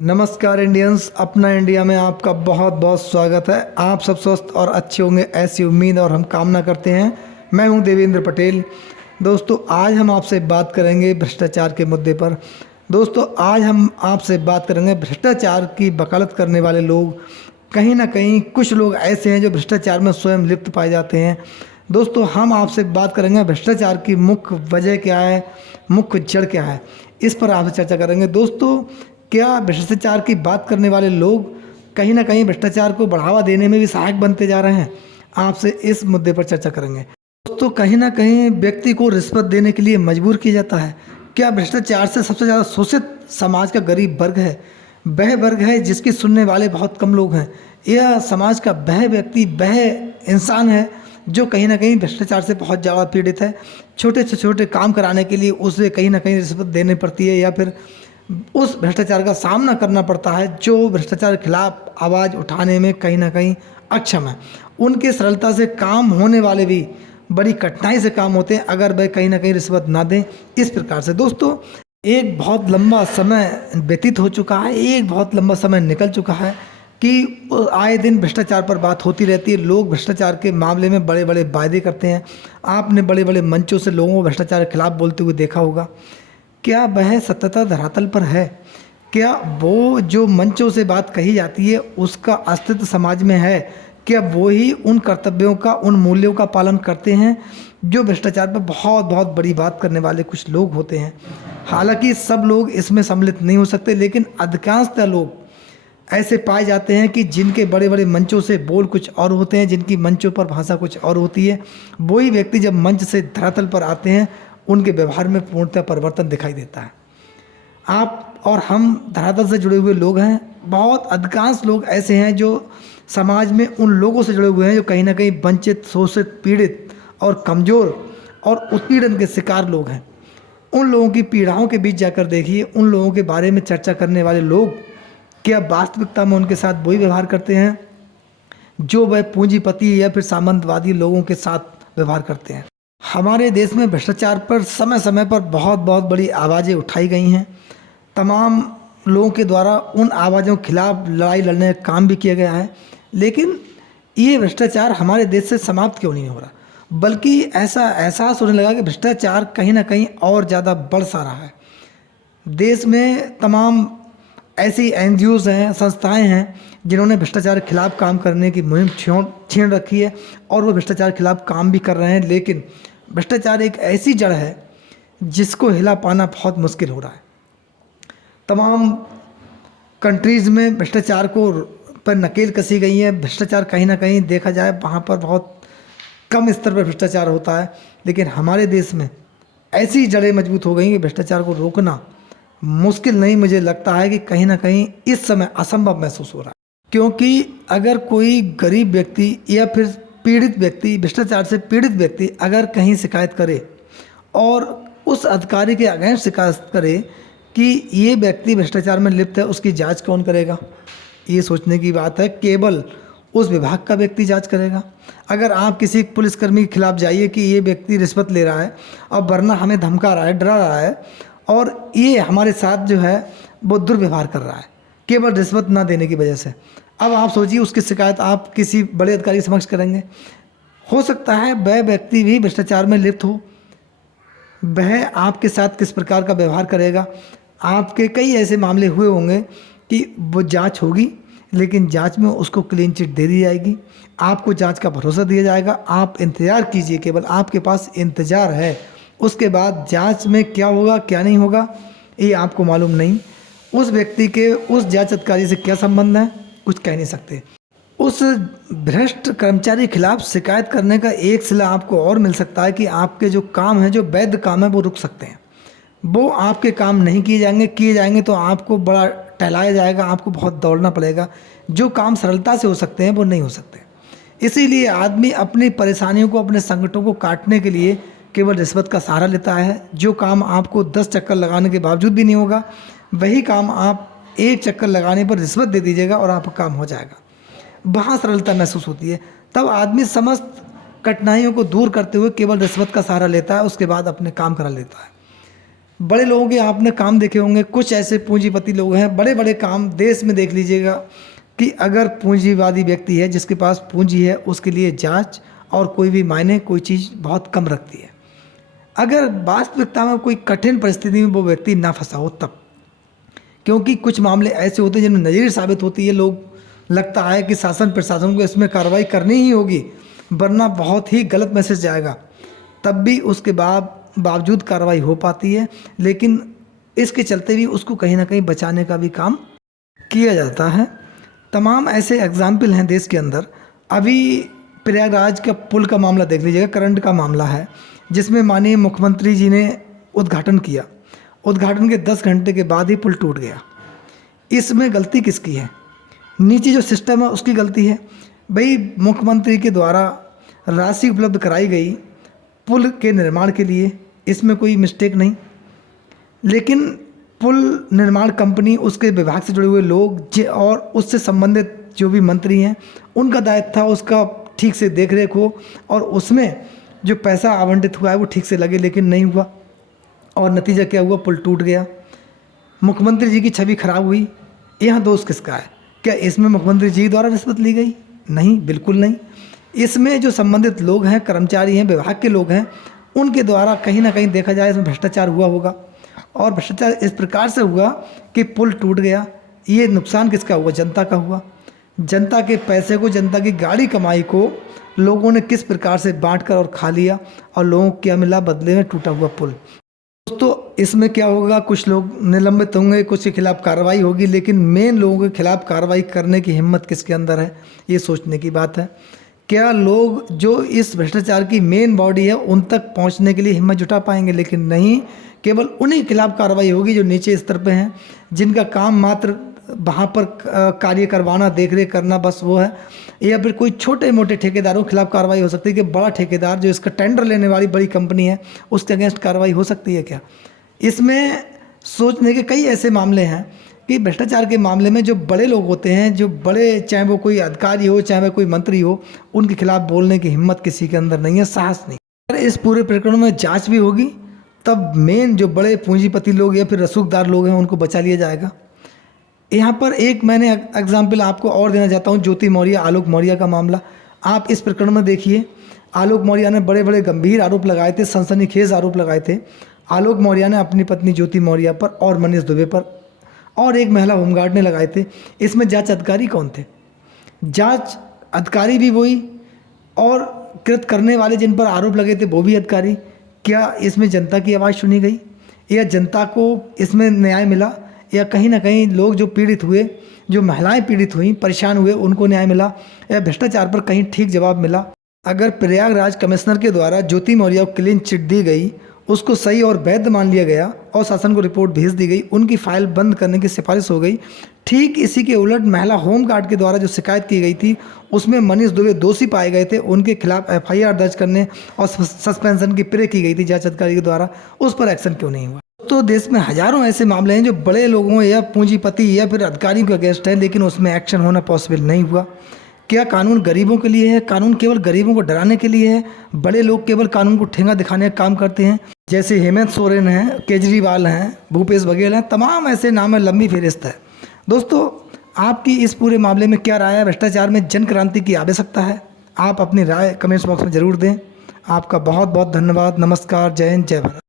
नमस्कार इंडियंस, अपना इंडिया में आपका बहुत बहुत स्वागत है। आप सब स्वस्थ और अच्छे होंगे ऐसी उम्मीद और हम कामना करते हैं। मैं हूं देवेंद्र पटेल। दोस्तों, आज हम आपसे बात करेंगे भ्रष्टाचार के मुद्दे पर। दोस्तों, आज हम आपसे बात करेंगे भ्रष्टाचार की वकालत करने वाले लोग। कहीं ना कहीं कुछ लोग ऐसे हैं जो भ्रष्टाचार में स्वयं लिप्त पाए जाते हैं। दोस्तों, हम आपसे बात करेंगे भ्रष्टाचार की मुख्य वजह क्या है, मुख्य जड़ क्या है, इस पर आपसे चर्चा करेंगे। दोस्तों, क्या भ्रष्टाचार की बात करने वाले लोग कहीं ना कहीं भ्रष्टाचार को बढ़ावा देने में भी सहायक बनते जा रहे हैं? आपसे इस मुद्दे पर चर्चा करेंगे। दोस्तों, कहीं ना कहीं व्यक्ति को रिश्वत देने के लिए मजबूर किया जाता है। क्या भ्रष्टाचार से सबसे ज़्यादा शोषित समाज का गरीब वर्ग है? वह वर्ग है जिसकी सुनने वाले बहुत कम लोग हैं। यह समाज का वह व्यक्ति, वह इंसान है जो कहीं ना कहीं भ्रष्टाचार से बहुत ज़्यादा पीड़ित है। छोटे से छोटे काम कराने के लिए उसे कहीं ना कहीं रिश्वत देनी पड़ती है या फिर उस भ्रष्टाचार का सामना करना पड़ता है जो भ्रष्टाचार के खिलाफ आवाज़ उठाने में कहीं ना कहीं अक्षम है। उनके सरलता से काम होने वाले भी बड़ी कठिनाई से काम होते हैं अगर वह कहीं ना कहीं रिश्वत ना दें। इस प्रकार से दोस्तों, एक बहुत लंबा समय व्यतीत हो चुका है, एक बहुत लंबा समय निकल चुका है कि आए दिन भ्रष्टाचार पर बात होती रहती है। लोग भ्रष्टाचार के मामले में बड़े बड़े वायदे करते हैं। आपने बड़े बड़े मंचों से लोगों को भ्रष्टाचार के खिलाफ बोलते हुए देखा होगा। क्या वह सत्यता धरातल पर है? क्या वो जो मंचों से बात कही जाती है उसका अस्तित्व समाज में है? क्या वो ही उन कर्तव्यों का, उन मूल्यों का पालन करते हैं जो भ्रष्टाचार पर बहुत बहुत बड़ी बात करने वाले कुछ लोग होते हैं? हालांकि सब लोग इसमें सम्मिलित नहीं हो सकते, लेकिन अधिकांशतः लोग ऐसे पाए जाते हैं कि जिनके बड़े बड़े मंचों से बोल कुछ और होते हैं, जिनकी मंचों पर भाषा कुछ और होती है। वही व्यक्ति जब मंच से धरातल पर आते हैं, उनके व्यवहार में पूर्णतः परिवर्तन दिखाई देता है। आप और हम धरातल से जुड़े हुए लोग हैं। बहुत अधिकांश लोग ऐसे हैं जो समाज में उन लोगों से जुड़े हुए हैं जो कहीं ना कहीं वंचित, शोषित, पीड़ित और कमज़ोर और उत्पीड़न के शिकार लोग हैं। उन लोगों की पीड़ाओं के बीच जाकर देखिए, उन लोगों के बारे में चर्चा करने वाले लोग क्या वास्तविकता में उनके साथ वही व्यवहार करते हैं जो वह पूंजीपति या फिर सामंतवादी लोगों के साथ व्यवहार करते हैं? हमारे देश में भ्रष्टाचार पर समय समय पर बहुत बहुत बड़ी आवाज़ें उठाई गई हैं। तमाम लोगों के द्वारा उन आवाज़ों के खिलाफ लड़ाई लड़ने का काम भी किया गया है। लेकिन ये भ्रष्टाचार हमारे देश से समाप्त क्यों नहीं हो रहा, बल्कि ऐसा एहसास होने लगा कि भ्रष्टाचार कहीं ना कहीं और ज़्यादा बढ़ सा रहा है। देश में तमाम ऐसी एनजीओज हैं, संस्थाएं हैं जिन्होंने भ्रष्टाचार के खिलाफ काम करने की मुहिम छेड़ रखी है और वो भ्रष्टाचार के खिलाफ काम भी कर रहे हैं। लेकिन भ्रष्टाचार एक ऐसी जड़ है जिसको हिला पाना बहुत मुश्किल हो रहा है। तमाम कंट्रीज़ में भ्रष्टाचार को पर नकेल कसी गई है। भ्रष्टाचार कहीं ना कहीं देखा जाए वहाँ पर बहुत कम स्तर पर भ्रष्टाचार होता है, लेकिन हमारे देश में ऐसी जड़ें मजबूत हो गई कि भ्रष्टाचार को रोकना मुश्किल नहीं, मुझे लगता है कि कहीं ना कहीं इस समय असंभव महसूस हो रहा है। क्योंकि अगर कोई गरीब व्यक्ति या फिर पीड़ित व्यक्ति, भ्रष्टाचार से पीड़ित व्यक्ति अगर कहीं शिकायत करे और उस अधिकारी के अगेंस्ट शिकायत करे कि ये व्यक्ति भ्रष्टाचार में लिप्त है, उसकी जांच कौन करेगा? ये सोचने की बात है। केवल उस विभाग का व्यक्ति जांच करेगा। अगर आप किसी पुलिसकर्मी के खिलाफ जाइए कि ये व्यक्ति रिश्वत ले रहा है और वरना हमें धमका रहा है, डरा रहा है और ये हमारे साथ जो है वो दुर्व्यवहार कर रहा है केवल रिश्वत ना देने की वजह से, अब आप सोचिए उसकी शिकायत आप किसी बड़े अधिकारी के समक्ष करेंगे। हो सकता है वह व्यक्ति भी भ्रष्टाचार में लिप्त हो, वह आपके साथ किस प्रकार का व्यवहार करेगा। आपके कई ऐसे मामले हुए होंगे कि वो जांच होगी, लेकिन जांच में उसको क्लीन चिट दे दी जाएगी, आपको जांच का भरोसा दिया जाएगा, आप इंतज़ार कीजिए, केवल आपके पास इंतज़ार है। उसके बाद जांच में क्या होगा क्या नहीं होगा ये आपको मालूम नहीं। उस व्यक्ति के उस जांच अधिकारी से क्या संबंध है, कुछ कह नहीं सकते। उस भ्रष्ट कर्मचारी के खिलाफ शिकायत करने का एक सिला आपको और मिल सकता है कि आपके जो काम है, जो वैध काम है, वो रुक सकते हैं। वो आपके काम नहीं किए जाएंगे तो आपको बड़ा टहलाया जाएगा, आपको बहुत दौड़ना पड़ेगा। जो काम सरलता से हो सकते हैं वो नहीं हो सकते। इसीलिए आदमी अपनी परेशानियों को, अपने संकटों को काटने के लिए केवल रिश्वत का सहारा लेता है। जो काम आपको 10 चक्कर लगाने के बावजूद भी नहीं होगा, वही काम आप एक चक्कर लगाने पर रिश्वत दे दीजिएगा और आपका काम हो जाएगा। वहाँ सरलता महसूस होती है। तब आदमी समस्त कठिनाइयों को दूर करते हुए केवल रिश्वत का सहारा लेता है, उसके बाद अपने काम करा लेता है। बड़े लोगों के आपने काम देखे होंगे, कुछ ऐसे पूंजीपति लोग हैं, बड़े बड़े काम देश में देख लीजिएगा कि अगर पूंजीवादी व्यक्ति है जिसके पास पूंजी है, उसके लिए जांच और कोई भी मायने कोई चीज़ बहुत कम रखती है। अगर वास्तविकता में कोई कठिन परिस्थिति में वो व्यक्ति ना फंसा हो तब, क्योंकि कुछ मामले ऐसे होते हैं जिनमें नज़ीर साबित होती है, लोग लगता है कि शासन प्रशासन को इसमें कार्रवाई करनी ही होगी वरना बहुत ही गलत मैसेज जाएगा, तब भी उसके बावजूद कार्रवाई हो पाती है, लेकिन इसके चलते भी उसको कहीं ना कहीं बचाने का भी काम किया जाता है। तमाम ऐसे एग्जाम्पल हैं देश के अंदर। अभी प्रयागराज का पुल का मामला देख लीजिएगा, करंट का मामला है, जिसमें माननीय मुख्यमंत्री जी ने उद्घाटन किया। उद्घाटन के 10 घंटे के बाद ही पुल टूट गया। इसमें गलती किसकी है? नीचे जो सिस्टम है उसकी गलती है। भाई मुख्यमंत्री के द्वारा राशि उपलब्ध कराई गई पुल के निर्माण के लिए, इसमें कोई मिस्टेक नहीं, लेकिन पुल निर्माण कंपनी, उसके विभाग से जुड़े हुए लोग और उससे संबंधित जो भी मंत्री हैं उनका दायित्व था उसका ठीक से देख रेख हो और उसमें जो पैसा आवंटित हुआ है वो ठीक से लगे, लेकिन नहीं हुआ और नतीजा क्या हुआ? पुल टूट गया। मुख्यमंत्री जी की छवि खराब हुई। यहाँ दोष किसका है? क्या इसमें मुख्यमंत्री जी द्वारा रिश्वत ली गई? नहीं, बिल्कुल नहीं। इसमें जो संबंधित लोग हैं, कर्मचारी हैं, विभाग के लोग हैं, उनके द्वारा कहीं ना कहीं देखा जाए इसमें भ्रष्टाचार हुआ होगा और भ्रष्टाचार इस प्रकार से हुआ कि पुल टूट गया। ये नुकसान किसका हुआ? जनता का हुआ। जनता के पैसे को, जनता की गाड़ी कमाई को लोगों ने किस प्रकार से बांटकर और खा लिया और लोगों को क्या मिला बदले में? टूटा हुआ पुल। दोस्तों इसमें क्या होगा? कुछ लोग निलंबित होंगे, कुछ के खिलाफ कार्रवाई होगी, लेकिन मेन लोगों के खिलाफ कार्रवाई करने की हिम्मत किसके अंदर है? ये सोचने की बात है। क्या लोग जो इस भ्रष्टाचार की मेन बॉडी है उन तक पहुंचने के लिए हिम्मत जुटा पाएंगे? लेकिन नहीं, केवल उन्हीं के खिलाफ कार्रवाई होगी जो नीचे स्तर पे हैं, जिनका काम मात्र वहाँ पर कार्य करवाना, देख रेख करना, बस वो है। या फिर कोई छोटे मोटे ठेकेदारों के खिलाफ कार्रवाई हो सकती है कि बड़ा ठेकेदार जो इसका टेंडर लेने वाली बड़ी कंपनी है उसके अगेंस्ट कार्रवाई हो सकती है क्या? इसमें सोचने के कई ऐसे मामले हैं कि भ्रष्टाचार के मामले में जो बड़े लोग होते हैं, जो बड़े, चाहे वो कोई अधिकारी हो चाहे वो कोई मंत्री हो, उनके खिलाफ बोलने की हिम्मत किसी के अंदर नहीं है, साहस नहीं। अगर इस पूरे प्रकरण में जांच भी होगी तब मेन जो बड़े पूंजीपति लोग या फिर रसूखदार लोग हैं उनको बचा लिया जाएगा। यहाँ पर एक मैंने एग्जाम्पल आपको और देना चाहता हूँ, ज्योति मौर्य, आलोक मौर्य का मामला। आप इस प्रकरण में देखिए, आलोक मौर्य ने बड़े बड़े गंभीर आरोप लगाए थे, सनसनीखेज आरोप लगाए थे। आलोक मौर्य ने अपनी पत्नी ज्योति मौर्य पर और मनीष दुबे पर और एक महिला होमगार्ड ने लगाए थे। इसमें जांच अधिकारी कौन थे? जांच अधिकारी भी वही और कृत करने वाले जिन पर आरोप लगे थे वो भी अधिकारी। क्या इसमें जनता की आवाज़ सुनी गई या जनता को इसमें न्याय मिला या कहीं ना कहीं लोग जो पीड़ित हुए, जो महिलाएं पीड़ित हुई, परेशान हुए, उनको न्याय मिला या भ्रष्टाचार पर कहीं ठीक जवाब मिला? अगर प्रयागराज कमिश्नर के द्वारा ज्योति मौर्य को क्लीन चिट दी गई, उसको सही और वैध मान लिया गया और शासन को रिपोर्ट भेज दी गई, उनकी फाइल बंद करने की सिफारिश हो गई, ठीक इसी के उलट महिला होमगार्ड के द्वारा जो शिकायत की गई थी उसमें मनीष दुबे दोषी पाए गए थे, उनके खिलाफ एफआईआर दर्ज करने और सस्पेंशन की प्रे की गई थी जांच अधिकारी के द्वारा, उस पर एक्शन क्यों नहीं हुआ? तो देश में हजारों ऐसे मामले हैं जो बड़े लोगों या पूंजीपति या फिर अधिकारियों के अगेंस्ट है, लेकिन उसमें एक्शन होना पॉसिबल नहीं हुआ। क्या कानून गरीबों के लिए है? कानून केवल गरीबों को डराने के लिए है? बड़े लोग केवल कानून को ठेंगा दिखाने का काम करते हैं, जैसे हेमंत सोरेन हैं, केजरीवाल हैं, भूपेश बघेल हैं, तमाम ऐसे नाम है, लंबी फहरिस्त है। दोस्तों आपकी इस पूरे मामले में क्या राय है? भ्रष्टाचार में जन क्रांति की आवश्यकता है? आप अपनी राय कमेंट्स बॉक्स में ज़रूर दें। आपका बहुत बहुत धन्यवाद। नमस्कार, जय हिंद, जय भारत।